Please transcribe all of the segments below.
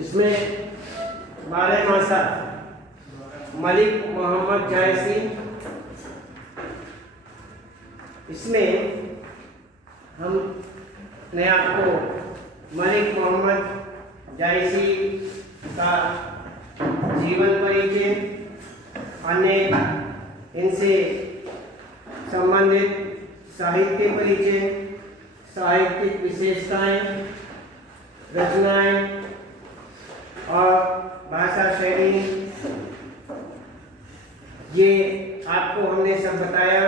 इसमें बारहमासा मलिक मोहम्मद जायसी, इसमें हमने आपको मलिक मोहम्मद जायसी का जीवन परिचय, अन्य इनसे संबंधित साहित्य परिचय, साहित्यिक विशेषताएं, रचनाएं और भाषा शैली, ये आपको हमने सब बताया।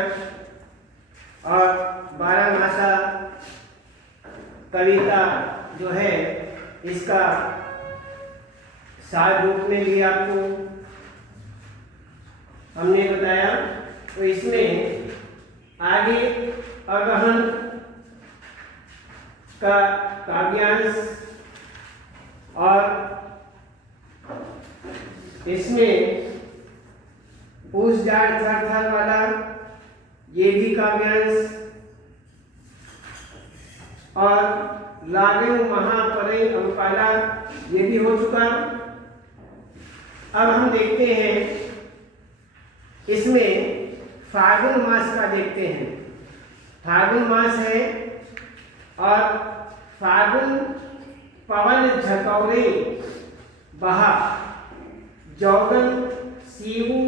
और बारहमासा कविता जो है इसका सार रूप में भी आपको हमने बताया। तो इसमें आगे अगहन का काव्यांश और इसमें पूछ जाड़ थर वाला ये भी काव्यांश और लागे महापरे अंपाला ये भी हो चुका। अब हम देखते हैं इसमें फागुन मास का देखते हैं। फागुन मास है और फागुन पवन झकौरे बहा, जौगन सीवू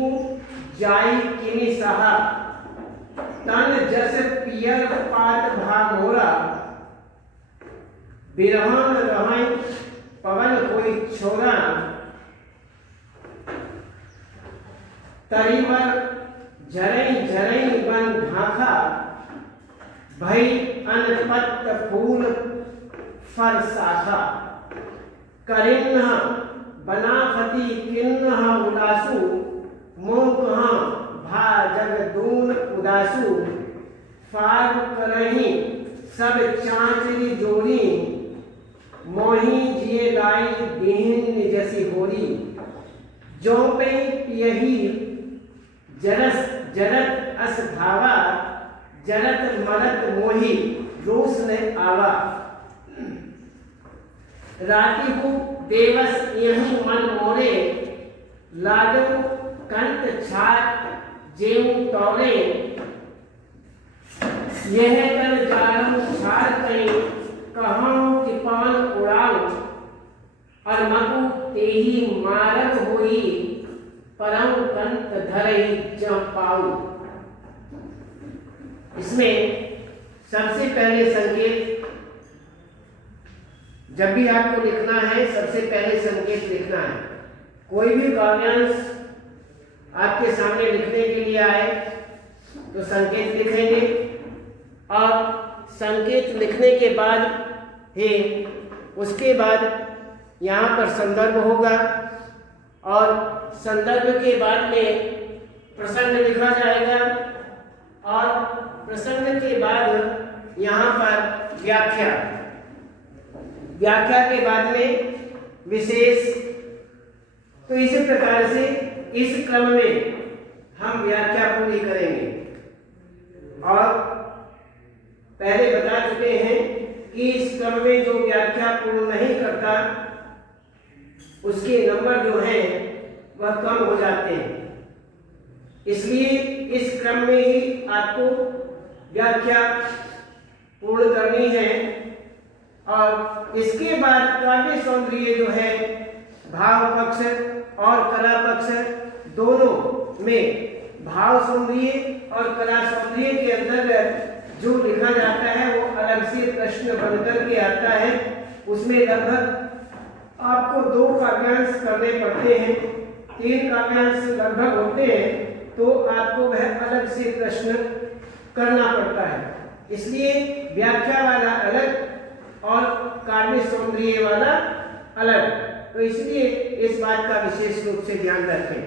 जाई किनी सहा, तन जस पियर पात भागोरा, बिरहन रहै पवन कोई छोरा, तरीमर झरई झरई बन ढाखा, भई अनपत फूल फर साखा, करिन्ह बनाफती किन्ह उदासु, मोह कहाँ भा जगदून उदासु, फाग करही सब चांचरी जोड़ी, मोही जिए लाई दीन जसी होरी, जो पे पियही जरस जरत अस धावा, जरत मरत मोही रोस ने आवा, राती को देवस यही मन मोरे, लागो कंत छात जेऊ तौरे, यह कर जालम छार कई कहूँ कि पवन उड़ाऊ, और मकु तेही मारक होई, परम कंत धरई जम पाऊ। इसमें सबसे पहले संकेत, जब भी आपको लिखना है सबसे पहले संकेत लिखना है। कोई भी काव्यांश आपके सामने लिखने के लिए आए तो संकेत लिखेंगे और संकेत लिखने के बाद ही उसके बाद यहाँ पर संदर्भ होगा और संदर्भ के बाद में प्रसंग लिखा जाएगा और प्रसंग के बाद यहाँ पर व्याख्या, व्याख्या के बाद में विशेष। तो इसी प्रकार से इस क्रम में हम व्याख्या पूरी करेंगे। और पहले बता चुके हैं कि इस क्रम में जो व्याख्या पूर्ण नहीं करता उसके नंबर जो हैं वह कम हो जाते हैं। इसलिए इस क्रम में ही आपको व्याख्या पूर्ण करनी है। और इसके बाद काव्य सौंदर्य जो है भाव पक्ष और कला पक्ष दोनों में, भाव सौंदर्य और कला सौंदर्य के अंतर्गत जो लिखा जाता है वो अलग से प्रश्न बनकर के आता है। उसमें लगभग आपको 2 काव्यांश करने पड़ते हैं, 3 काव्यांश लगभग होते हैं, तो आपको वह अलग से प्रश्न करना पड़ता है। इसलिए व्याख्या वाला अलग और काव्य सौंदर्य वाला अलग। तो इसलिए इस बात का विशेष रूप से ध्यान रखें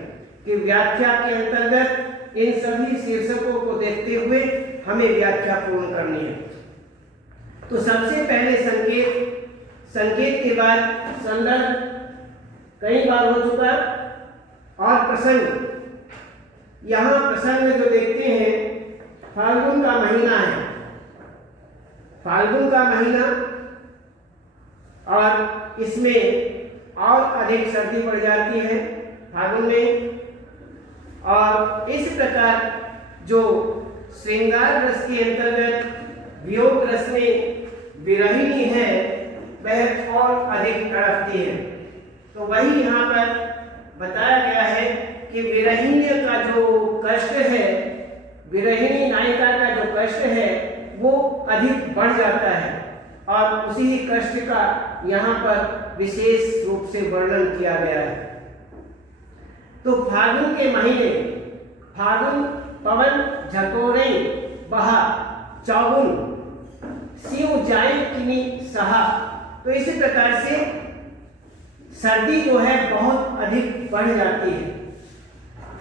कि व्याख्या के अंतर्गत इन सभी शीर्षकों को देखते हुए हमें व्याख्या पूर्ण करनी है। तो सबसे पहले संकेत, संकेत के बाद संदर्भ कई बार हो चुका, और प्रसंग। यहाँ प्रसंग जो देखते हैं फाल्गुन का महीना है, फाल्गुन का महीना, और इसमें और अधिक सर्दी बढ़ जाती है फागुन में। और इस प्रकार जो श्रृंगार रस के अंतर्गत वियोग रस में विरहिणी है वह और अधिक तड़पती है। तो वही यहाँ पर बताया गया है कि विरहिणी का जो कष्ट है, विरहिणी नायिका का जो कष्ट है वो अधिक बढ़ जाता है और उसी कष्ट का यहाँ पर विशेष रूप से वर्णन किया गया है। तो फागुन के महीने, फागुन पवन झकोरे बहा चौगुन सिंह जाए किनी सहा। तो इसी प्रकार से सर्दी जो है बहुत अधिक बढ़ जाती है।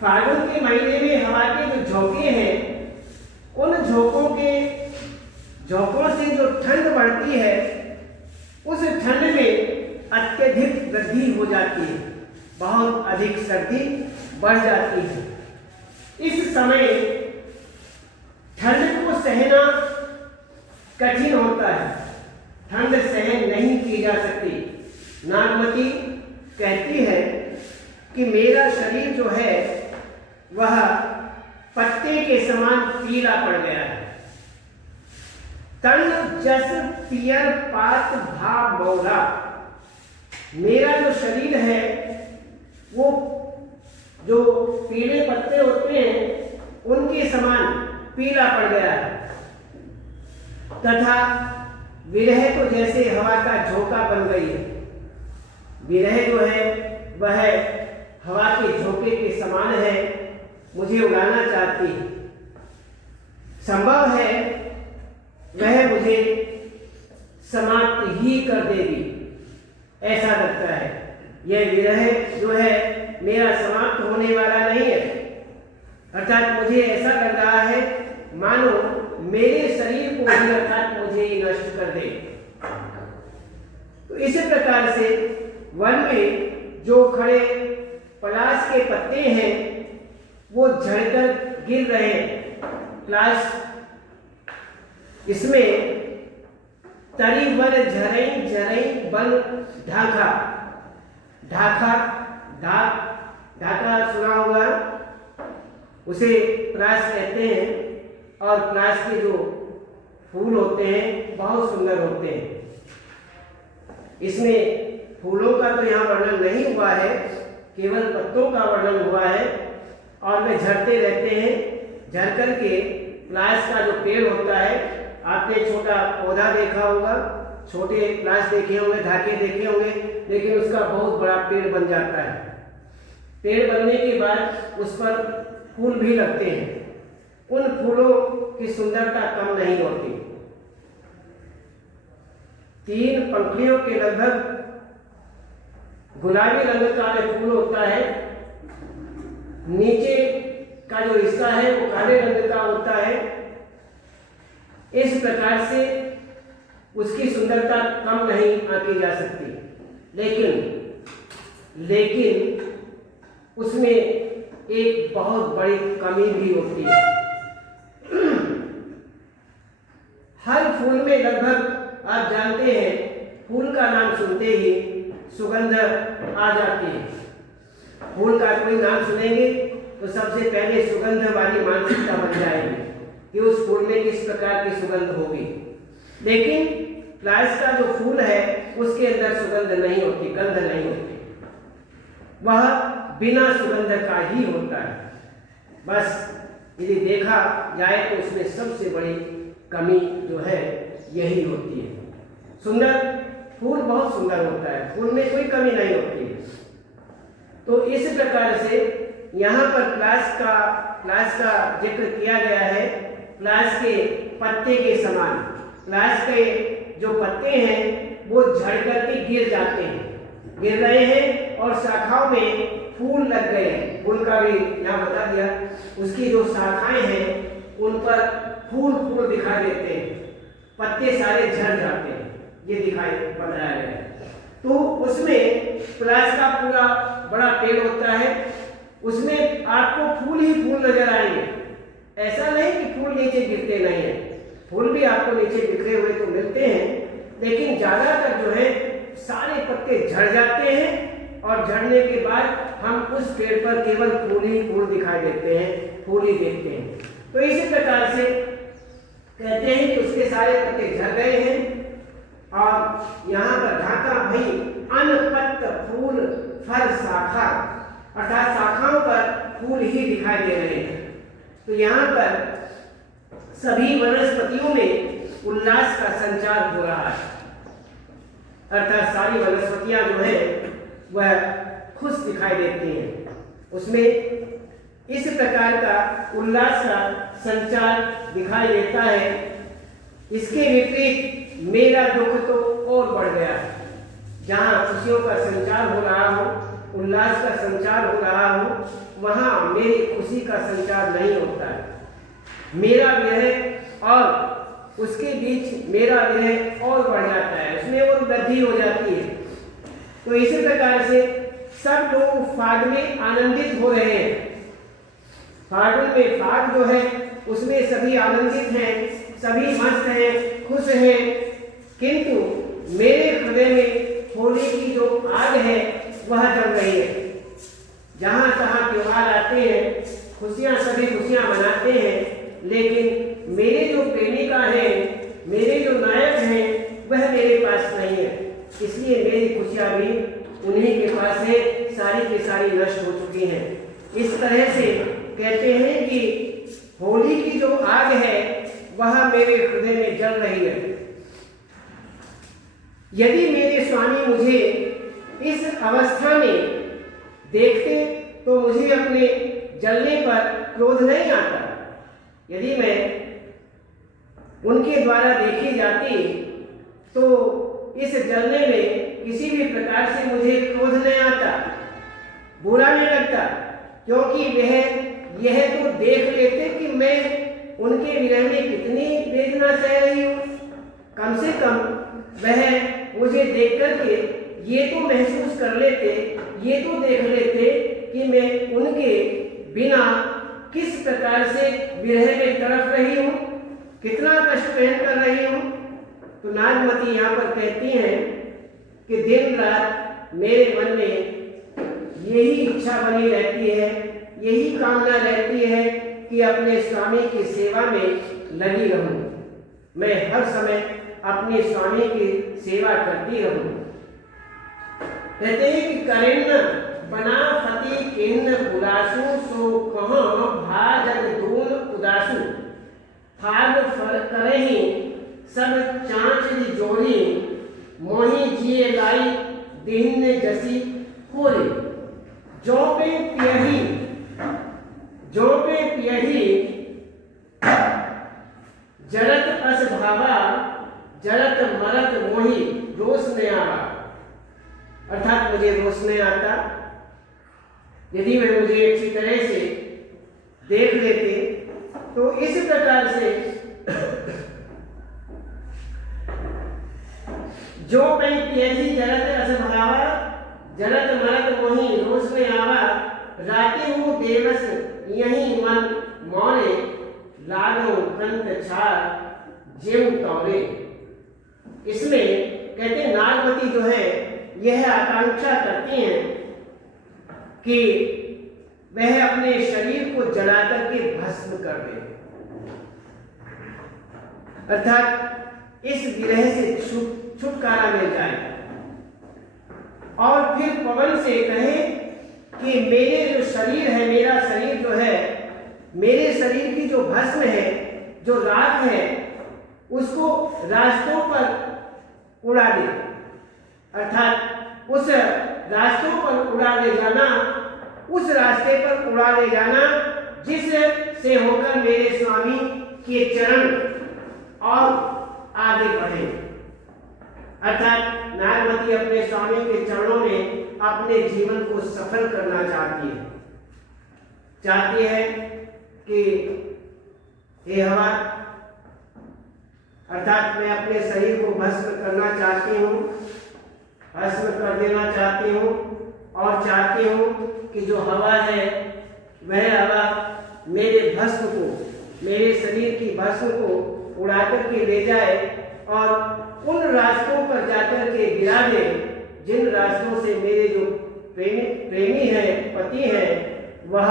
फागुन के महीने में हवा के जो झोंके हैं उन झोंकों से जो ठंड बढ़ती है उस ठंड में अत्यधिक वृद्धि हो जाती है, बहुत अधिक सर्दी बढ़ जाती है। इस समय ठंड को सहना कठिन होता है, ठंड सहन नहीं की जा सकती। नागमती कहती है कि मेरा शरीर जो है वह पत्ते के समान पीला पड़ गया है। तन जस पियर पात भाव मौला, मेरा जो शरीर है वो जो पीले पत्ते होते हैं उनके समान पीला पड़ गया है। तथा विरह तो जैसे हवा का झोंका बन गई है। विरह जो है वह हवा के झोंके के समान है, मुझे उड़ाना चाहती है। संभव है वह मुझे समाप्त ही कर देगी, ऐसा लगता है। यह विरह जो है मेरा समाप्त होने वाला नहीं है, अर्थात मुझे ऐसा लग रहा है मानो मेरे शरीर को ही अर्थात मुझे ही नष्ट कर दे। तो इसी प्रकार से वन में जो खड़े पलाश के पत्ते हैं वो झड़कर गिर रहे हैं। पलाश इसमें तरी वन झरई झरई बन ढाका, ढाका ढाका सुना होगा, उसे पलाश कहते हैं। और पलाश के जो फूल होते हैं बहुत सुंदर होते हैं। इसमें फूलों का तो यहाँ वर्णन नहीं हुआ है, केवल पत्तों का वर्णन हुआ है। और वे झड़ते रहते हैं। झड़ करके पलाश का जो पेड़ होता है, आपने छोटा पौधा देखा होगा, छोटे पलाश देखे होंगे, ढाके देखे होंगे, लेकिन उसका बहुत बड़ा पेड़ बन जाता है। पेड़ बनने के बाद उस पर फूल भी लगते हैं। उन फूलों की सुंदरता कम नहीं होती। 3 पंखुड़ियों के लगभग गुलाबी रंग का जो फूल होता है, नीचे का जो हिस्सा है वो काले रंग का होता है। इस प्रकार से उसकी सुंदरता कम नहीं आंकी जा सकती, लेकिन उसमें एक बहुत बड़ी कमी भी होती है। हर फूल में लगभग आप जानते हैं, फूल का नाम सुनते ही सुगंध आ जाती है। फूल का कोई नाम सुनेंगे तो सबसे पहले सुगंध वाली मानसिकता बन जाएगी कि उस फूल में किस प्रकार की सुगंध होगी। लेकिन पलाश का जो फूल है उसके अंदर सुगंध नहीं होती, गंध नहीं होती, वह बिना सुगंध का ही होता है। बस यदि देखा जाए तो उसमें सबसे बड़ी कमी जो है यही होती है। सुंदर फूल बहुत सुंदर होता है, फूल में कोई कमी नहीं होती है। तो इस प्रकार से यहाँ पर पलाश का जिक्र किया गया है। पलाश के पत्ते के समान, पलाश के जो पत्ते हैं वो झड़ करके गिर जाते हैं, गिर रहे हैं और शाखाओं में फूल लग गए हैं। फूल का भी यहाँ बता दिया, उसकी जो शाखाएं हैं उन पर फूल दिखाई देते हैं, पत्ते सारे झड़ जाते हैं, ये दिखाई बताया गया है। तो उसमें पलाश का पूरा बड़ा पेड़ होता है, उसमें आपको फूल ही फूल नजर आएंगे। ऐसा नहीं कि फूल नीचे गिरते नहीं है, फूल भी आपको नीचे बिखरे हुए तो मिलते हैं, लेकिन ज्यादातर जो है सारे पत्ते झड़ जाते हैं और झड़ने के बाद हम उस पेड़ पर केवल फूल ही फूल दिखाई देते हैं, फूल ही देखते हैं। तो इसी प्रकार से कहते हैं कि उसके सारे पत्ते झड़ गए हैं और यहाँ पर ढाका भई अन्न पत्त फूल फल शाखा, अर्थात शाखाओं पर फूल ही दिखाई दे रहे हैं। तो यहाँ पर सभी वनस्पतियों में उल्लास का संचार हो रहा है, अर्थात सारी वनस्पतियां जो है वह खुश दिखाई देती हैं, उसमें इस प्रकार का उल्लास का संचार दिखाई देता है। इसके विपरीत मेरा दुख तो और बढ़ गया है। जहाँ खुशियों का संचार हो रहा हो, उल्लास का संचार हो रहा हो, वहाँ मेरी खुशी का संचार नहीं होता है। मेरा विरह और उसके बीच मेरा विरह और बढ़ जाता है, उसमें और वृद्धि हो जाती है। तो इसी प्रकार से सब लोग फाग में आनंदित हो रहे हैं। फागुन में फाग जो है उसमें सभी आनंदित हैं, सभी मस्त हैं, खुश हैं, किंतु मेरे हृदय में होली की जो आग है वह जल रही है। जहाँ तहाँ त्योहार आते हैं, खुशियाँ सभी खुशियाँ मनाते हैं, लेकिन मेरे जो प्रेमिका हैं, मेरे जो नायक हैं, वह मेरे पास नहीं है। इसलिए मेरी खुशियाँ भी उन्हीं के पास है, सारी की सारी नष्ट हो चुकी हैं। इस तरह से कहते हैं कि होली की जो आग है वह मेरे हृदय में जल रही है। यदि मेरे स्वामी मुझे इस अवस्था में देखते तो मुझे अपने जलने पर क्रोध नहीं आता। यदि मैं उनके द्वारा देखी जाती तो इस जलने में किसी भी प्रकार से मुझे क्रोध नहीं आता, बुरा नहीं लगता, क्योंकि वह यह तो देख लेते कि मैं उनके विरह में कितनी वेदना सह रही हूँ। कम से कम वह मुझे देख करके ये तो महसूस कर लेते, ये तो देख लेते कि मैं उनके बिना किस प्रकार से विरह में तड़प रही हूँ, कितना कष्ट सहन कर रही हूँ। तो नागमती यहाँ पर कहती हैं कि दिन रात मेरे मन में यही इच्छा बनी रहती है, यही कामना रहती है कि अपने स्वामी की सेवा में लगी रहूं। मैं हर समय अपने स्वामी की सेवा करती रहूं। कहते हैं कि करेन्न बना फति किन्न उदासु सो कहाँ भाजग दून उदासु फाग फल करही सब चाँच जोरी मोही जिए लाई दिन जसी होली जो पे पियही जरत अस भावा जरत मरत मोही रोष ने आवा, अर्थात मुझे रोष नहीं आता। यदि वे मुझे अच्छी तरह से देख लेते तो इस प्रकार से जो पियही जरत अस भावा जरत मरत मोही रोष ने आवा राती हूँ देवस यही मन मौने लालो कंत छार जेव तौरे। इसमें कहते नागवती जो है यह आकांक्षा करती हैं कि वह अपने शरीर को जला करके भस्म कर दे, अर्थात इस विरह से छुटकारा मिल जाए और फिर पवन से कहे कि मेरे जो शरीर है, मेरा शरीर जो है, मेरे शरीर की जो भस्म है, जो राख है, उसको रास्तों पर उड़ा दे, अर्थात उस रास्तों पर उड़ा ले जाना, उस रास्ते पर उड़ा ले जाना जिस से होकर मेरे स्वामी के चरण और आगे बढ़े। अर्थात नागमती अपने स्वामी के चरणों में अपने जीवन को सफल करना चाहती है कि हे हवा, अर्थात मैं अपने शरीर को भस्म करना चाहती हूँ, भस्म कर देना चाहती हूँ और चाहती हूँ कि जो हवा है वह हवा मेरे भस्म को, मेरे शरीर की भस्म को उड़ा करके ले जाए और उन रास्तों पर जाकर के गिरा दे जिन रास्तों से मेरे जो प्रेमी है, पति है, वह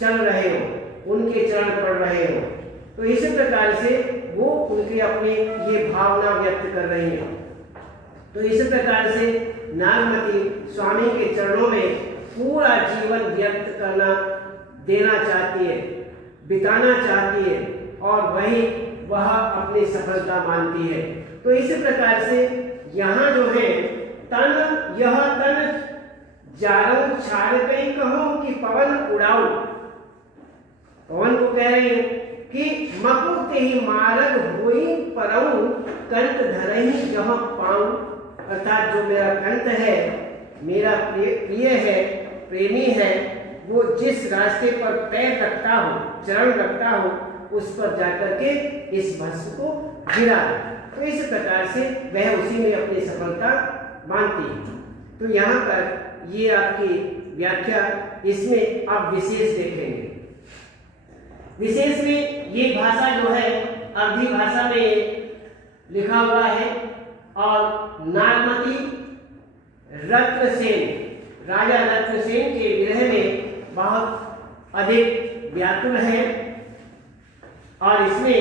चल रहे हो, उनके चरण पड़ रहे हो। तो इसी प्रकार से वो उनके अपने ये भावना व्यक्त कर रही है। तो इसी प्रकार से नागमती स्वामी के चरणों में पूरा जीवन व्यक्त करना देना चाहती है, बिताना चाहती है, और वही वह अपनी सफलता मानती है। तो इसी प्रकार से यहाँ जो है तन यह तन जाऊं छाड़ गई कहूं कि पवन उड़ाऊ, पवन को कह रही है कि मकुते ही मारग होई परऊ कंठ धरही जहाँ पाऊं, अर्थात जो मेरा कंठ है, मेरा प्रिय है, प्रेमी है, वो जिस रास्ते पर पैर रखता हो, चरण रखता हो, उस पर जाकर के इस भस्म को गिरा। तो इस प्रकार से वह उसी में अपनी सफलता मानती है। तो यहाँ पर ये आपकी व्याख्या, इसमें आप विशेष देखेंगे। विशेष में ये भाषा जो है अवधी भाषा में लिखा हुआ है, और नागमती रत्नसेन, राजा रत्नसेन के विरह में बहुत अधिक व्याकुल है, और इसमें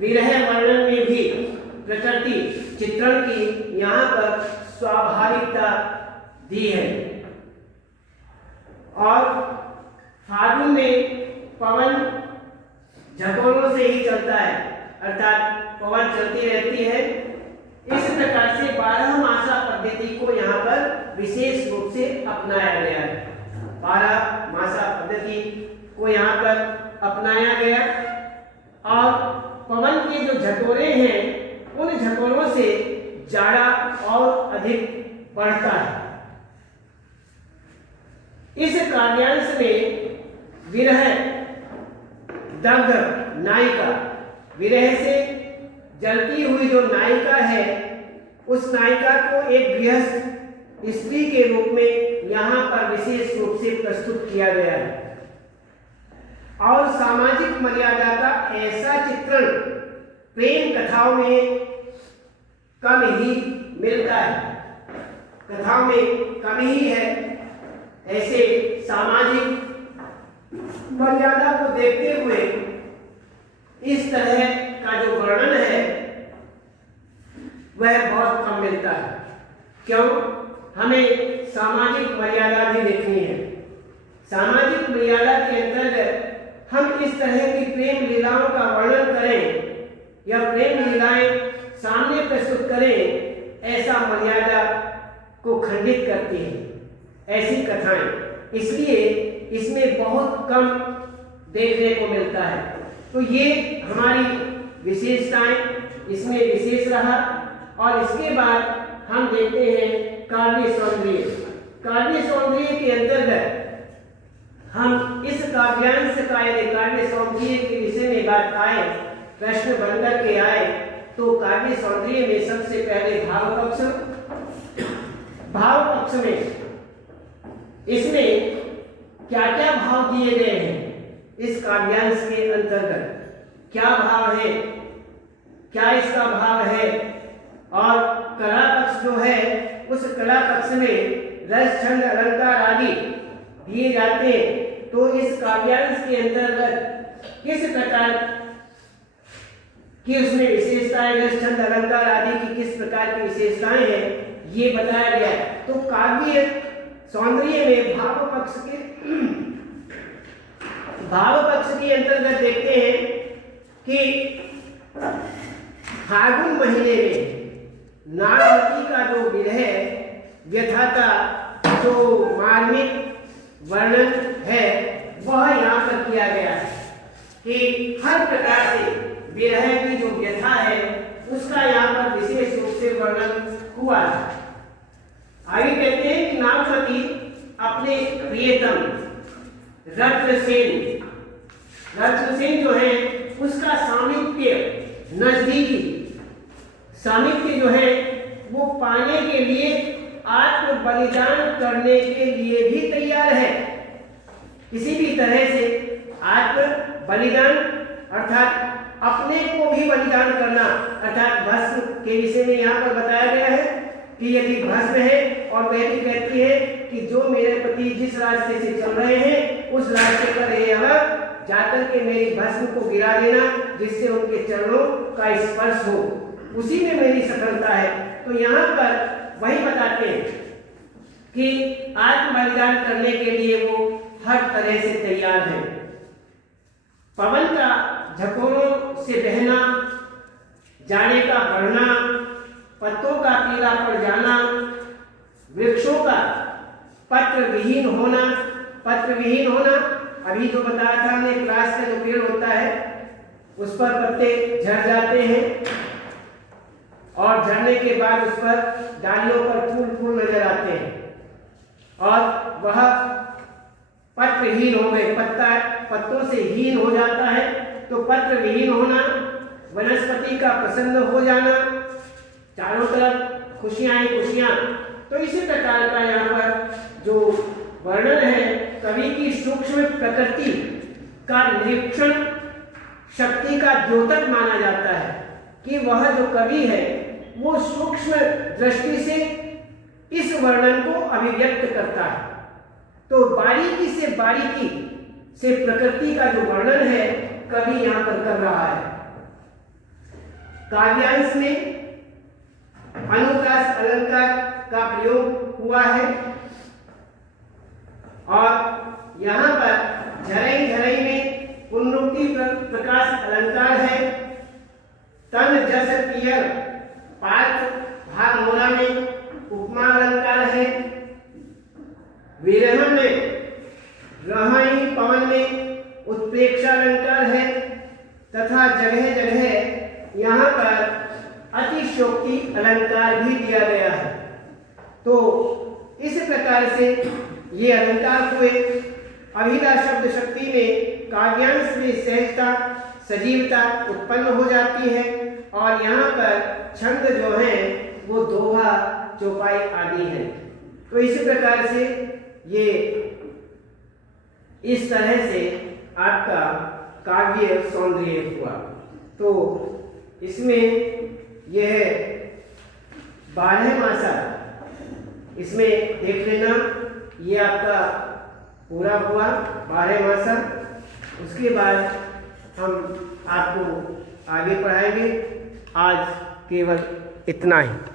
विरह वर्णन में भी प्रकृति चित्रण की यहाँ पर स्वाभाविकता दी है। और फागुन में पवन झकोरों से ही चलता है, अर्थात पवन चलती रहती है। इस प्रकार से 12 मासा पद्धति को यहाँ पर विशेष रूप से अपनाया गया है। 12 मासा पद्धति को यहाँ पर अपनाया गया, और पवन के जो झकोरे हैं, उन झकोरों से जाड़ा और अधिक बढ़ता है। इस काव्यांश में विरह दग्ध नायिका, विरह से जलती हुई जो नायिका है, उस नायिका को एक गृहस्थ स्त्री के रूप में यहाँ पर विशेष रूप से प्रस्तुत किया गया है। और सामाजिक मर्यादा का ऐसा चित्रण प्रेम कथाओं में कम ही मिलता है, कथाओं में कम ही है। ऐसे सामाजिक मर्यादा को देखते हुए इस तरह का जो वर्णन है वह बहुत कम मिलता है। क्यों? हमें सामाजिक मर्यादा भी देखनी है। सामाजिक मर्यादा के अंतर्गत हम इस तरह की प्रेम लीलाओं का वर्णन करें या प्रेम लीलाएं सामने प्रस्तुत करें, ऐसा मर्यादा को खंडित करती है ऐसी कथाएं, इसलिए इसमें बहुत कम देखने को मिलता है। तो ये हमारी विशेषताएं, इसमें विशेष रहा। और इसके बाद हम देखते हैं काव्य सौंदर्य। काव्य सौंदर्य के अंतर्गत हम इस काव्यांश का यदि काव्य सौंदर्य के विषय में बात आए, प्रश्न बनकर के आए, तो काव्य सौंदर्य में सबसे पहले भाव पक्ष में इसमें क्या क्या भाव दिए गए हैं, इस काव्यांश के अंतर्गत क्या भाव है, क्या इसका भाव है। और कला पक्ष जो है, उस कला पक्ष में रस छंद अलंकार आदि दिए जाते हैं। तो इस काव्यांश के अंतर्गत किस प्रकार की उसमें विशेषताएं, रस छंद अलंकार आदि की किस प्रकार की विशेषताएं हैं, ये बताया गया है। तो काव्य सौंदर्य में भाव पक्ष के अंतर्गत देखते हैं कि फागुन महीने में नागमती का जो विरह व्यथा का जो मार्मिक वर्णन है, वह यहाँ पर किया गया है कि हर प्रकार से विरह की जो व्यथा है उसका यहाँ पर विशेष रूप से वर्णन हुआ है। आगे कहते हैं कि नागमती अपने प्रियतम रत्नसेन जो है उसका सामीप्य, नजदीकी सामीप्य जो है वो पाने के लिए आत्म बलिदान करने के लिए भी तैयार है। किसी भी तरह से आत्म बलिदान अर्थात अपने को भी बलिदान करना, अर्थात भस्म के विषय में यहाँ पर बताया गया है कि यदि भस्म है, और वह भी कहती है कि जो मेरे पति जिस रास्ते से चल रहे हैं उस रास्ते पर यह जाकर के मेरी भस्म को गिरा देना, जिससे उनके चरणों का स्पर्श हो, उसी में मेरी सफलता है। तो यहाँ पर वही बताते हैं कि आत्म बलिदान करने के लिए वो हर तरह से तैयार है। पवन का झकोरों से बहना, जाने का बढ़ना, पत्तों का पीला पड़ जाना, वृक्षों का पत्र विहीन होना, अभी जो बताया था हमने, क्लास का जो पेड़ होता है उस पर पत्ते झड़ जाते हैं और झड़ने के बाद उस पर डालियों पर फूल नजर आते हैं और वह पत्रहीन हो गए, पत्तों से हीन हो जाता है। तो पत्र विहीन होना, वनस्पति का प्रसन्न हो जाना, चारों तरफ खुशियां ही खुशियां। तो इसी प्रकार का यहाँ पर जो वर्णन है, कवि की सूक्ष्म प्रकृति का निरीक्षण शक्ति का द्योतक माना जाता है कि वह जो कवि है वो सूक्ष्म दृष्टि से इस वर्णन को अभिव्यक्त करता है। तो बारीकी से प्रकृति का जो वर्णन है कवि यहाँ पर कर रहा है। काव्यांश में अनुप्रास अलंकार का प्रयोग हुआ है और यहाँ पर झरई झरई में पुनरुक्ति प्रकाश अलंकार है। तन जस पियर पार्थ भाग मोरा में उपमा अलंकार है। विरह में रहाई पवन में उत्प्रेक्षा अलंकार है तथा जगह जगह यहाँ पर अतिशयोक्ति अलंकार भी दिया गया है। तो इस प्रकार से ये अलंकार हुए। अभिधा शब्द शक्ति में काव्यांश में सहजता सजीवता उत्पन्न हो जाती है और यहाँ पर छंद जो है वो दोहा चौपाई आदि है। तो इसी प्रकार से ये इस तरह से आपका काव्य सौंदर्य हुआ। तो इसमें यह 12 मासा, इसमें देख लेना, ये आपका पूरा हुआ 12 मासा। उसके बाद हम आपको आगे पढ़ाएंगे। आज केवल इतना ही।